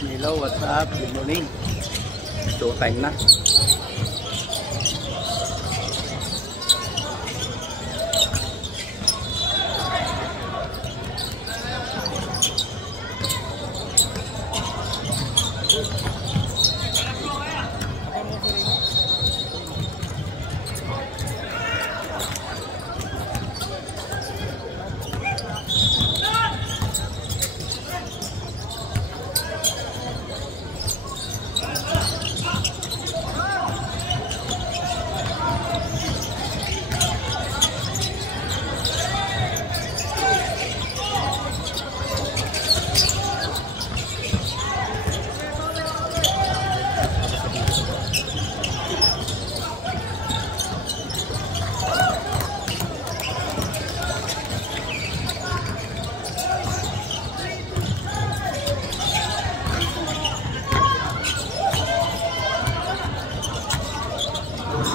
Hello, what's up? Good morning. Showtime na.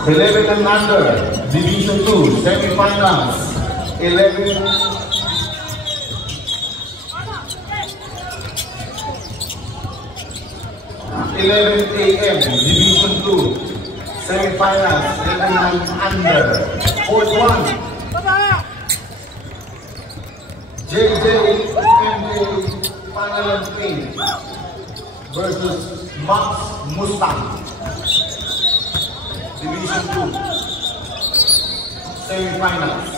Eleven and under, Division 2, semifinals. 11 a.m. Division 2, semifinals. 11 and under. Fourth one, JJ MJ Panalampi versus Max Mustang. Division 2, semifinals.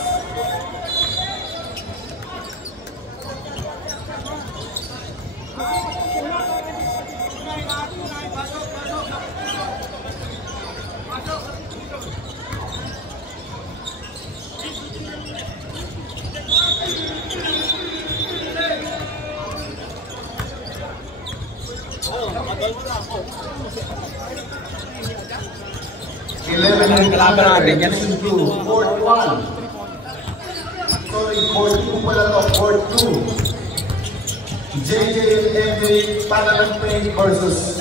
Fourth one. Sorry, fourth two pala to. Fourth two. JJ MJ Panalampi versus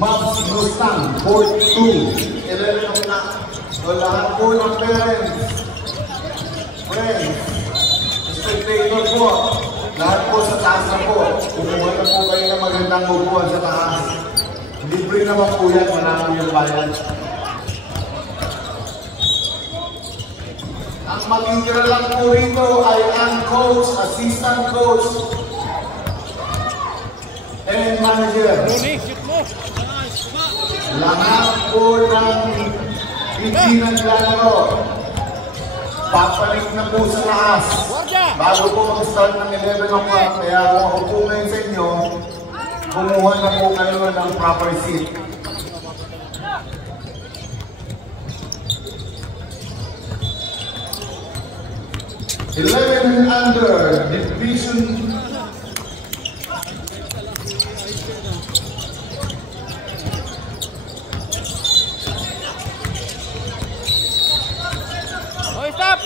Mabs Mustang. Fourth two. 11 o'clock. So lahat po ng parents, friends, spectator po, lahat po sa taas na po. Kumuha na po kayo ng magandang upuan sa taas. Libre naman po yan, wala po yung bayan. Ang matitira lang po rito ay ang coach, assistant coach, and manager. Lahat po ng hindi naglalaro, papalik na po sa taas bago po mag-start ng 11 o'clock. Kaya kung ako po ngayon sa inyo, kumuha na po kayo ng proper seat. Eleven and under, Division Stop!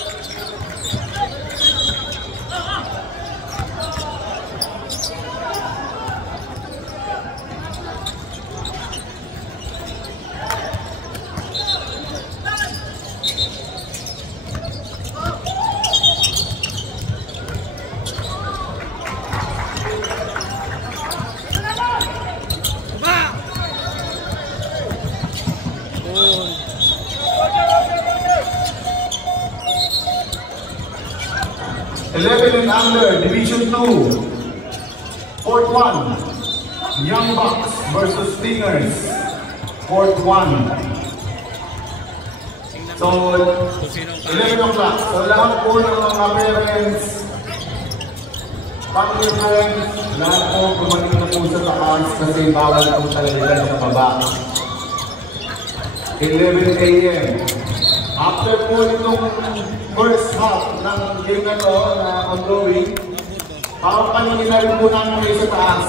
Eleven and under, Division 2, Fourth one, Young Bucks versus Stingers, Fourth one. So, 11 o'clock. So, lahat po ng mga parents, family friends, lahat po bumalik na po sa taas kasi bawal po talaga sa baba. 11 a.m. After po itong first half ng game na to na ongoing, papapaningin na rin po namin kayo sa taas.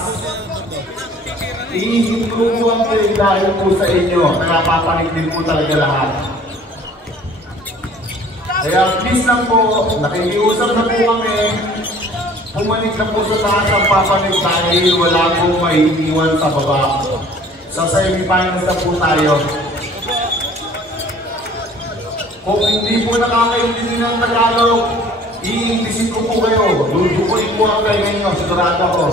I-improve po ang play dahil po sa inyo, kaya papanig din po talaga lahat. Kaya please lang po, nakikiusap na po kami, pumanig na po sa taas ang papanig dahil wala po maiiwan sa baba. Sa semifinals na po tayo. Kung hindi po nakakaintindi ng Tagalog, i-Inglesin ko po kayo. Dudukuin po ang kayo ninyo, sigurado ko.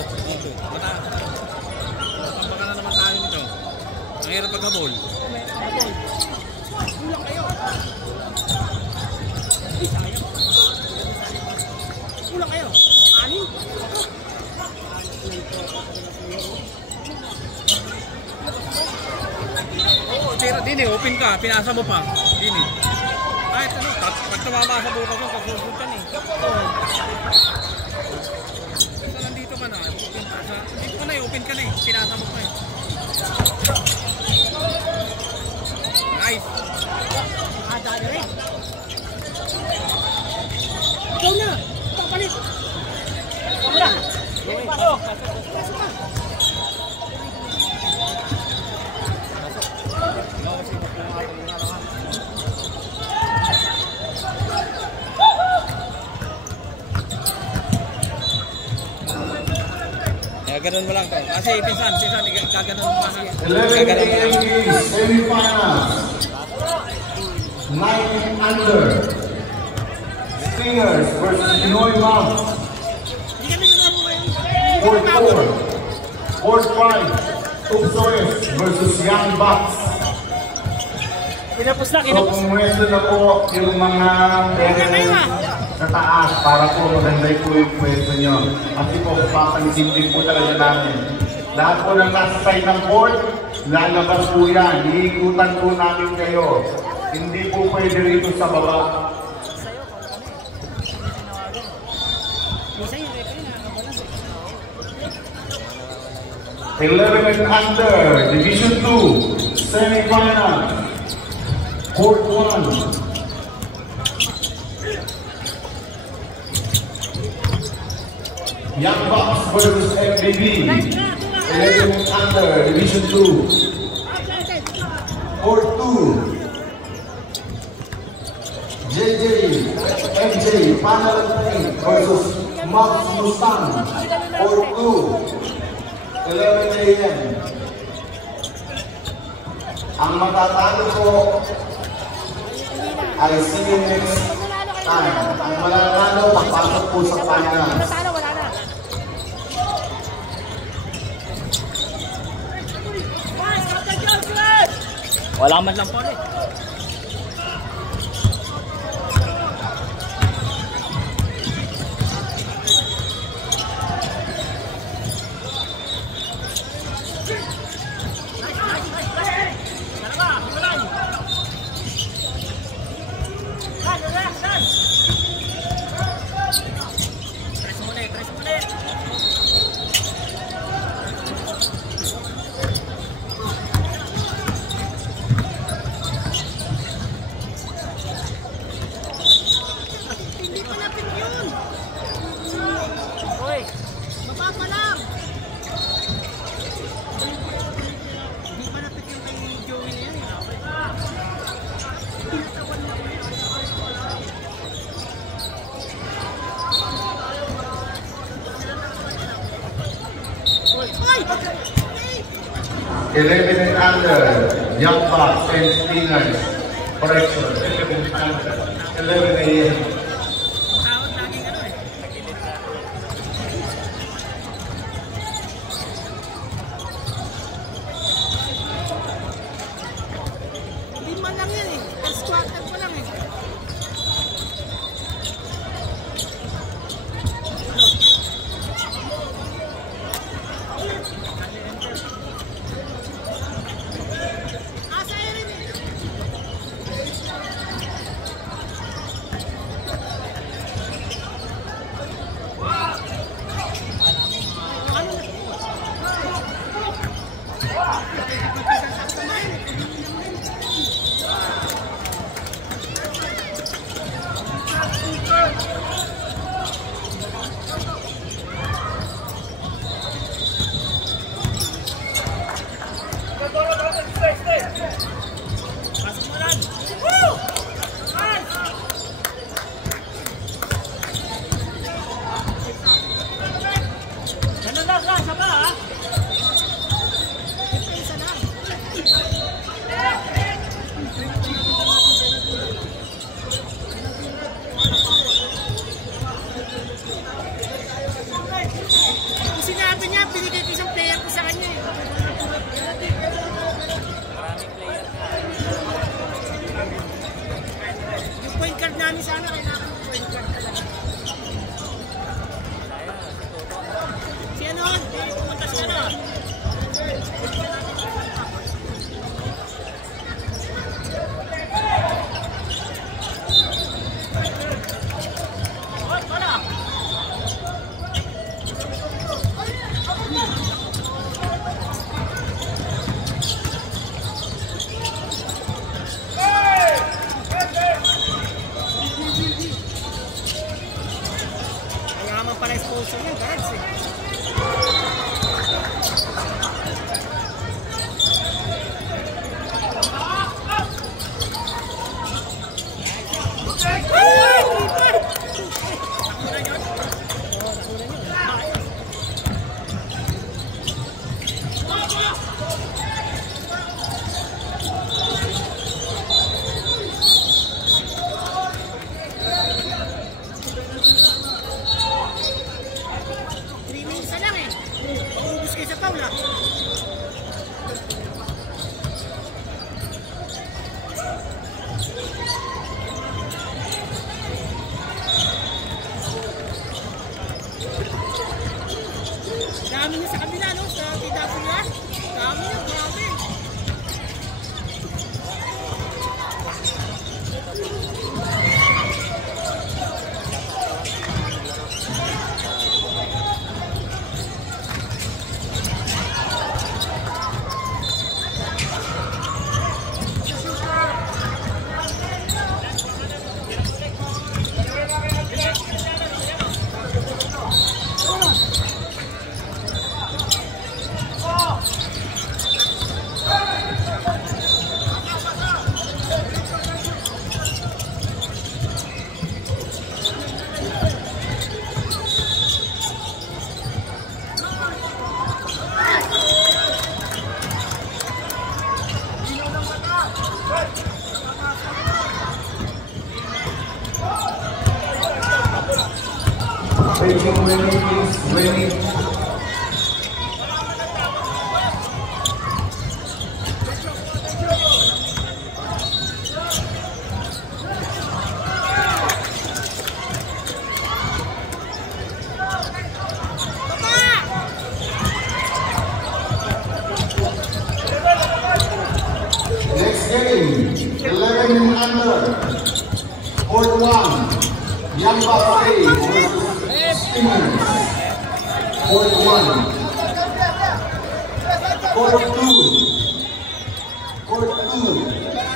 Opo. Mataas. Baka na naman tayo nito. Ang hirap paghabol. Kulang kayo. Kulang kayo. Anin? Oo, tira din eh. Open ka. Pinasa mo pa. Din eh. Kahit ano, pag tumama sa bukas mo, kasusod ka eh. Oo. Basta nandito ka na. Dito ka na eh. Open ka na eh. Pinasa mo pa eh. Nice. Dali rin. Ikaw na. Papalit. Wala. Pasok. Pasok ka. Gaganon mo lang to. Kasi pinsan, gaganon mo lang. 11 a.m. semifinals. 9 under. Stingers versus Pinoy Moms. Hindi kami nunod mo ngayon. 4-4. 4-5. Tupsoes versus Young Bucks. Kinapos na, So pumwesto na po yung mga parents sa taas para po maganda po yung pwesto nyo. Kasi po papansin din po talaga namin. Lahat po ng nasa side ng court, lalabas po yan. Iikutan po namin kayo. Hindi po pwede rito sa baba. Minsan yung referee nakakabalas eh. 11 and under, Division 2, semifinal, Court 1. Young Bucks versus FBB, 11 and under, Division 2, Court 2. JJ, MJ, Panel versus Max Mustang, Court 2. 11 a.m. Ang matatalo po ay see you next time. Ang matatalo, papasok po sa finals. Sana wala na. Wala man lang po ulit. Eleven and under, Young Bucks and Stingers. Correction, 11 and under, 11 a.m. Hindi man lang yan eh. First quarter pa lang eh. Asa Erin eh. Dami sana kailangan ng point guard talaga. Si ano? Pumunta si ano? Mayaman pala sponsor niya, guards eh. Isa lang eh. Maubos kayo sa Paula. Dami niya sa kabila, no? Sa TWA. Dami niya, grabe. Taking winning is winning. Next game, 11 under, Court 1, Young Bucks A versus Stingers. Court 1, Court 2,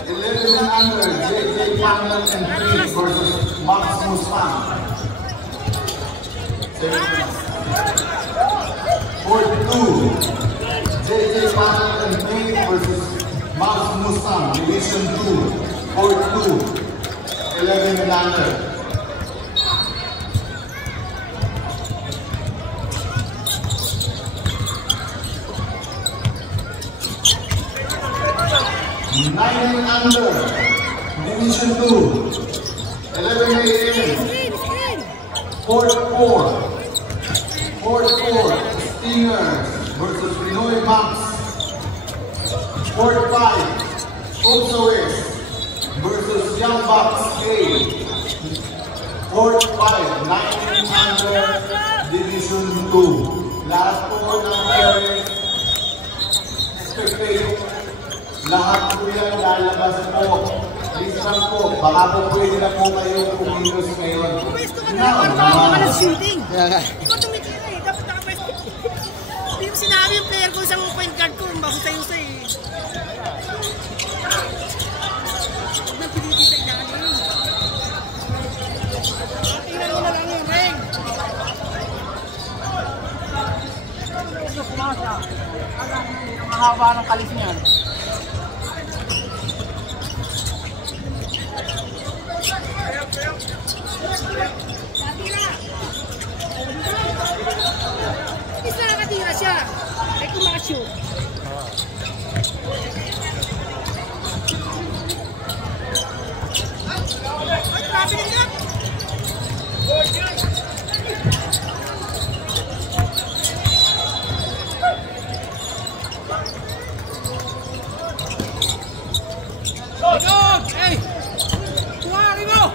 11 under, JJ Pangman and 3 versus Max Mustang. Court 2, JJ Pangman and 3 versus Max Mustang, Division 2, Court 2, 11 under. Nine under, Division 2, 11 a.m. Court 4, Stingers versus Pinoy Max. Court 5, Tulsa West versus Young Bucks A. Court 5, 9 under, Division 2. Lahat po ng parents, expectation, lahat po yan lalabas po. Please lang po, baka po pwede na po kayo kumilos ngayon. Pwesto ka na naman, baka ka ng shooting. Ikaw tumitira eh, dapat nakapwesto. Hindi mo sinabi yung player ko isang point guard ko, bako sa'yo eh. Huwag nang pinipita ilalim. Tingnan mo na lang yung ring. Ang mahaba ng kalis niyan. Isa nakatira siya. Ay kumakashoot. Ay, grabe na yan. Ligod! Hey! Tuwari mo!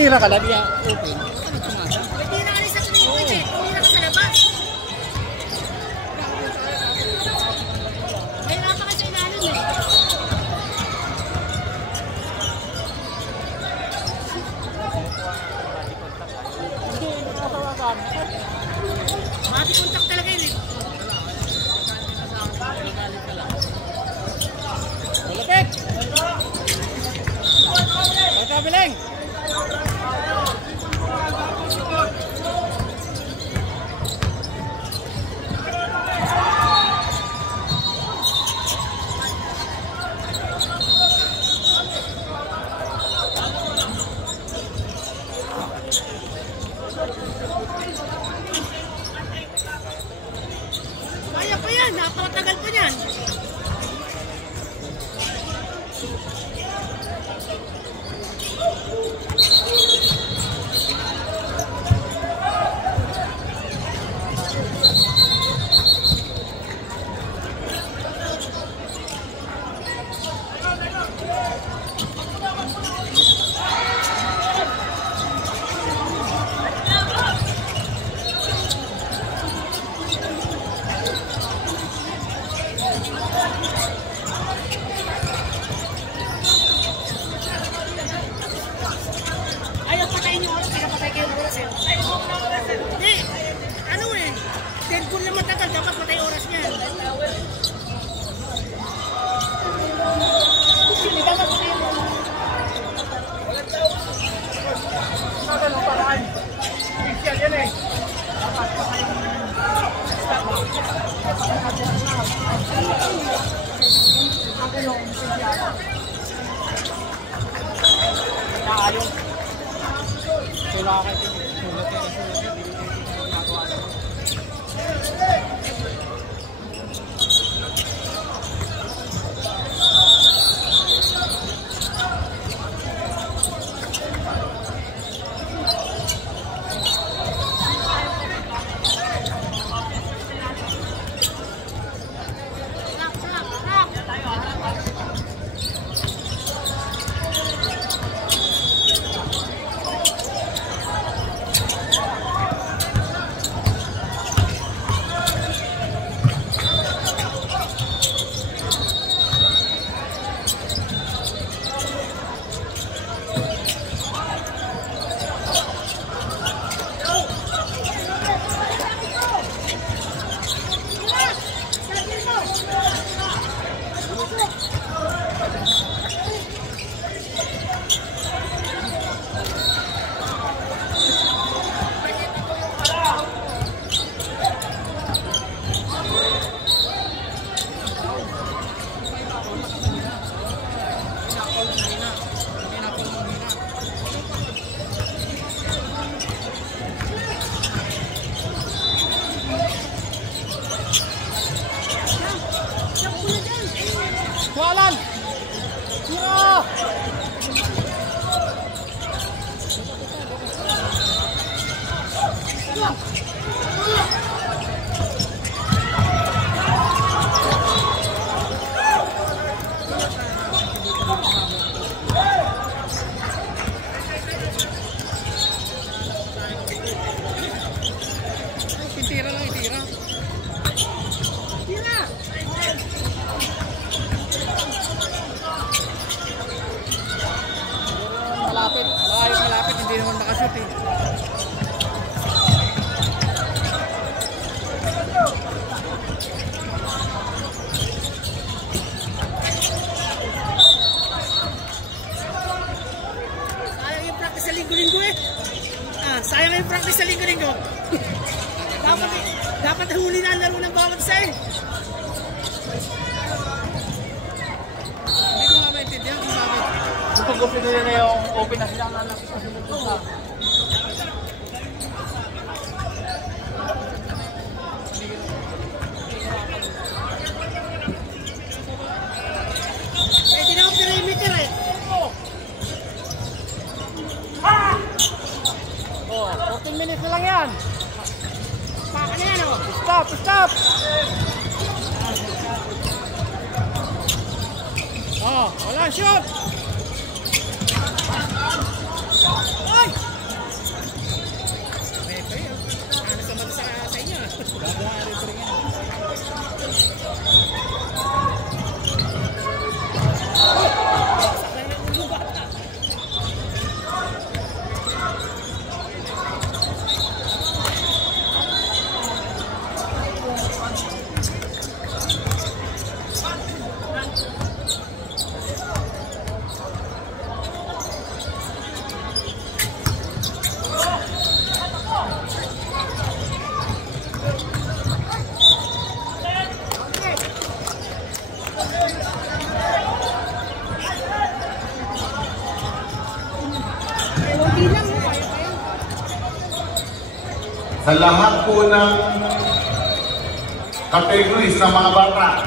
titira ka lang, yan, open. Hindi na kalis sa 3 points eh. Hindi na ka sa labas. May napaka sa ilalim eh. Mati kontak talaga yun eh. Malapit! Pagkabiling! Kaya pa yan, napakatagal pa yan. Ayaw patayin yung oras, pinapatay kayo ng oras eh. Hindi, ano eh, 10 goal na matagal, dapat patay oras niyan. Hindi dapat patay oras. Yan eh. Kualan! Tira! Itira lang, itira. Tira! Malapit, malapit, hindi naman makashoot eh. Sayang yung practice sa linggo-linggo eh. Sayang yung practice sa linggo-linggo. Dapat huli na ang laro ng bawat isa eh. Hindi ko nga maintindihan kung bakit. Gusto nila na yung open na sila na nakasunod ko sa. Pwede na ang perimeter eh. Oh, 14 minutes na lang yan. Baka na yan oh. Stop, stop. Oh, wala shoot. Ay! Ano sa mata sa inyo? Gagawa rin pa rin yan. Sakay na ulo bata. Sa lahat po ng categories ng mga bata,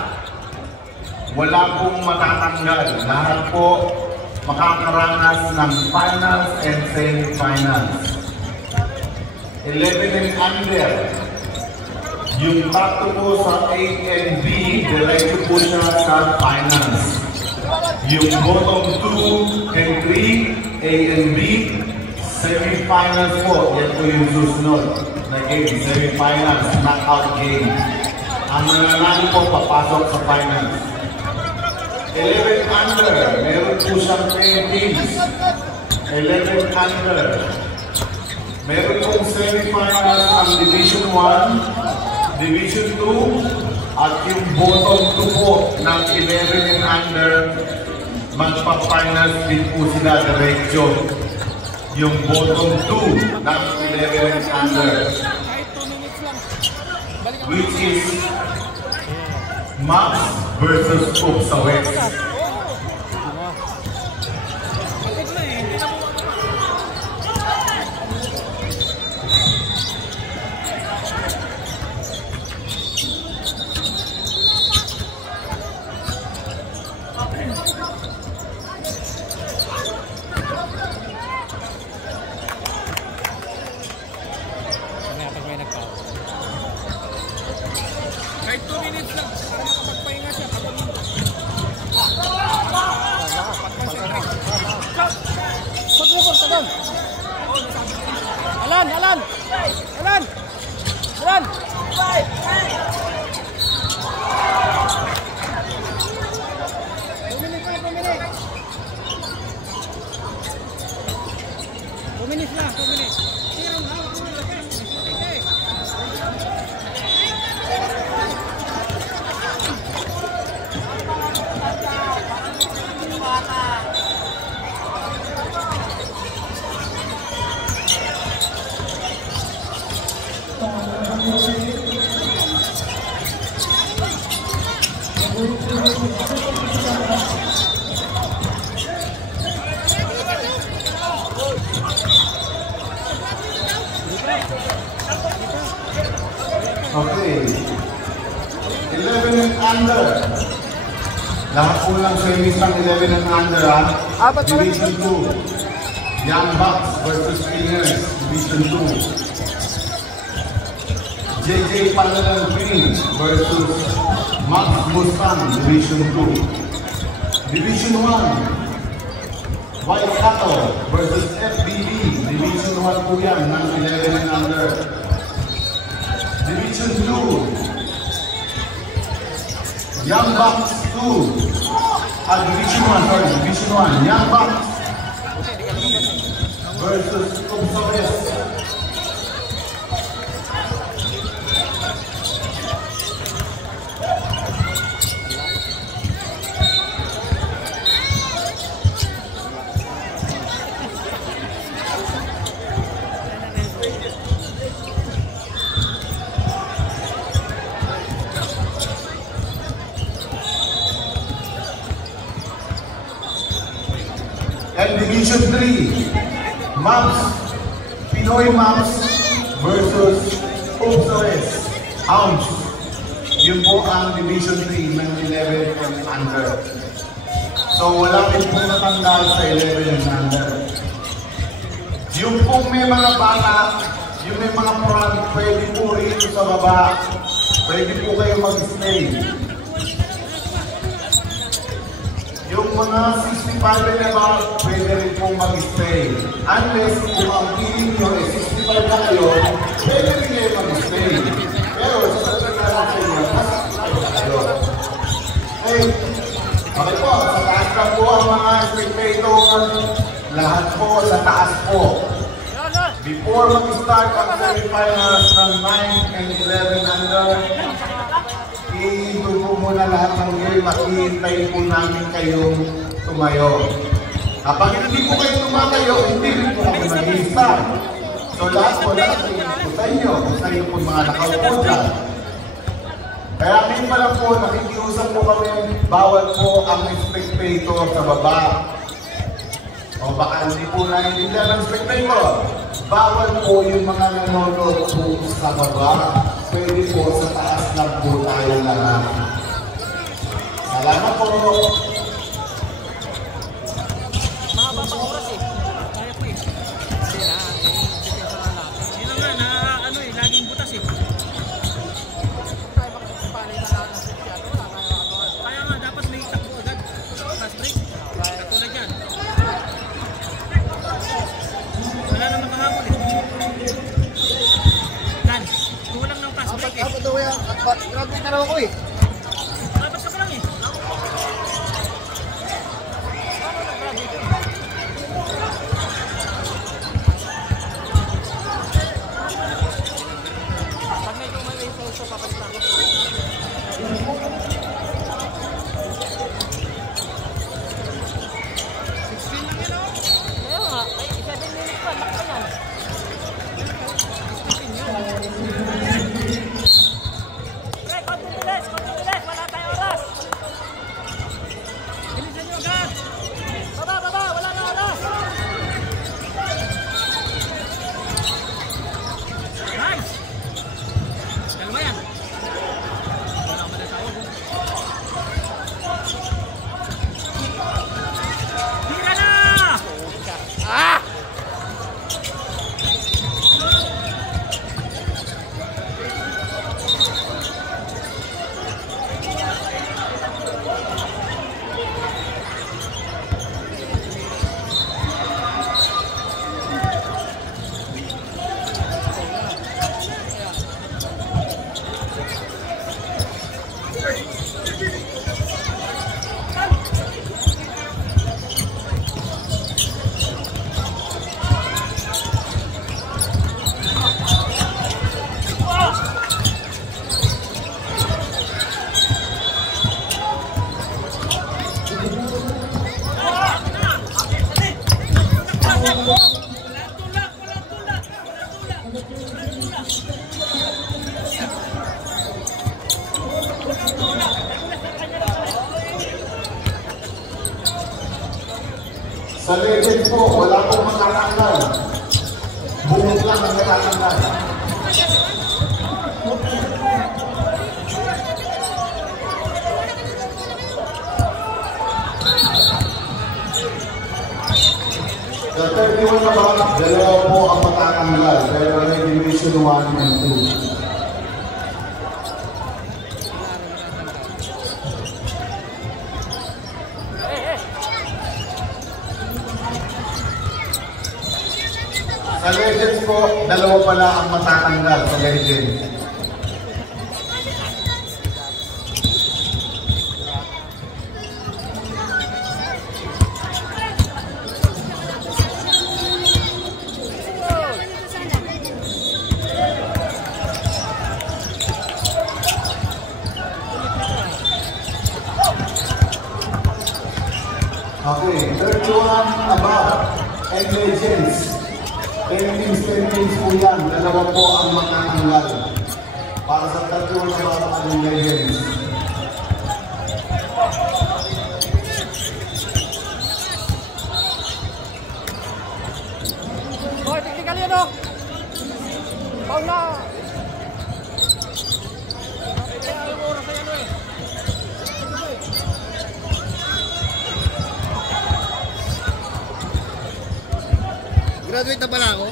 wala pong matatanggal. Lahat po makakaranas ng finals and semi-finals. 11 and under, yung tatlo po sa A and B, diretso po siya sa finals. Yung bottom 2 and 3, A and B, semi-finals po. Yan po yung susunod na game, semi-finals, knockout game. Ang mananalo po papasok sa finals. 11 under, meron po siyang 10 teams. 11 under. Meron pong semi-finals ang Division 1, Division 2, at yung bottom 2 po ng 11 and under, magpa-finals din po sila diretso. Yung bottom 2 ng 11 and under, which is Max versus Oops sa West. Kahit 2 minutes lang, para makapagpahinga siya. Alan! Alan! Alan! Alan! Minutes na, 2 minutes. Okay. 11 and under. Lahat po lang semis ng 11 and under, ha? Division 2. Young Bucks versus Spinners, Division 2. JJ Palalan Queen versus Max Mustang, Division 2. Division 1. White Cattle versus FBB, Division 1 po yan ng 11 and under. Division 2, Young Bucks 2, Division 1, sorry, Division 1, Young Bucks versus Obsolete. And Division 3, Maps, Pinoy Maps versus Obsolete Hounds. Yun po ang Division 3 ng 11 and under. So wala rin pong natanggal sa 11 and under. Yung pong may mga bata, yung may mga front, pwede po rito sa baba. Pwede po kayo mag-stay. Yung yung mga 65 and above, pwede rin pong mag-stay. Unless kung ang feeling nyo ay 65 na kayo, pwede rin kayo mag-stay. Pero sa talaga sa inyo, mas 65 na kayo. Okay. Okay po, sa taas na po ang mga spectator. Lahat po sa taas po. Before mag-start ang semifinals ng 9 and 11 under, i-do po muna lahat ng game at i-hintay po namin kayong tumayo. Kapag hindi po kayo tumatayo, hindi po ako mag-i-start. So lahat po sa inyo po mga nakaupo dyan. Kaya ngayon pa lang po, nakikiusap po kami, bawal po ang spectator sa baba. O baka hindi po naiintindihan ng spectator. Bawal po yung mga nanonood po sa baba. Pwede po sa taas lang po tayo lahat. Salamat po. Mahaba pa oras eh. Kaya po eh. Kasi depensa lang natin. Sino nga na ano eh, laging butas eh. Kaya nga, dapat may takbo agad. Fast break. Katulad yan. Wala nang nakahabol eh. Dan, kulang ng fast break eh. Ako daw yan, grabe na raw ako eh. Basta ko lang eh. Pag medyo may isa papalit ako. 16 lang yun o? Kaya nga, 7 minutes pa, laki pa yan. 16 yun. Pre, konti bilis, wala tayong oras. Bilisan nyo agad. Baba, wala na oras. Nice. Dalawa yan. Wala naman na tao. Hila na! Ah! Sa legend po, wala pong matatanggal. Bungod lang ang matatanggal. Sa 31 na ba, dalawa po ang matatanggal. Pero may division 1 and 2. Sa Legends po, dalawa pala ang matatanggal sa Legends. Okay, 31 above and Legends. 10 teams po yan. Dalawa po ang matatanggal. Para sa 31 above and Legends. Hoy, technical yun o! Pau na! Kaya alam mo oras na yan o eh. Graduate na pala ako.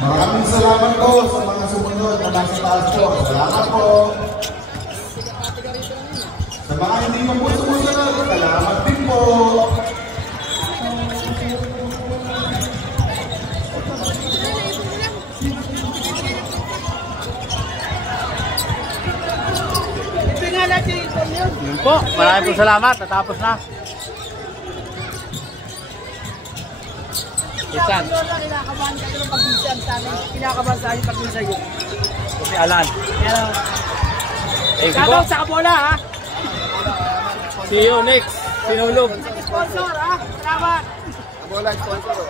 Maraming salamat po sa mga sumunod na nasa taas po. Salamat po. Sa mga hindi mo po sumusunod, salamat din po. Yun po, maraming po salamat. Natapos na. Isan. Kinakabahan ka ng pag-minsan sa amin. Kinakabahan sa amin pag-minsan yun. Si Alan. Thank you po. Shoutout sa Kabola ha. See you next. Sinulog. Sponsor ha. Salamat. Kabola sponsor.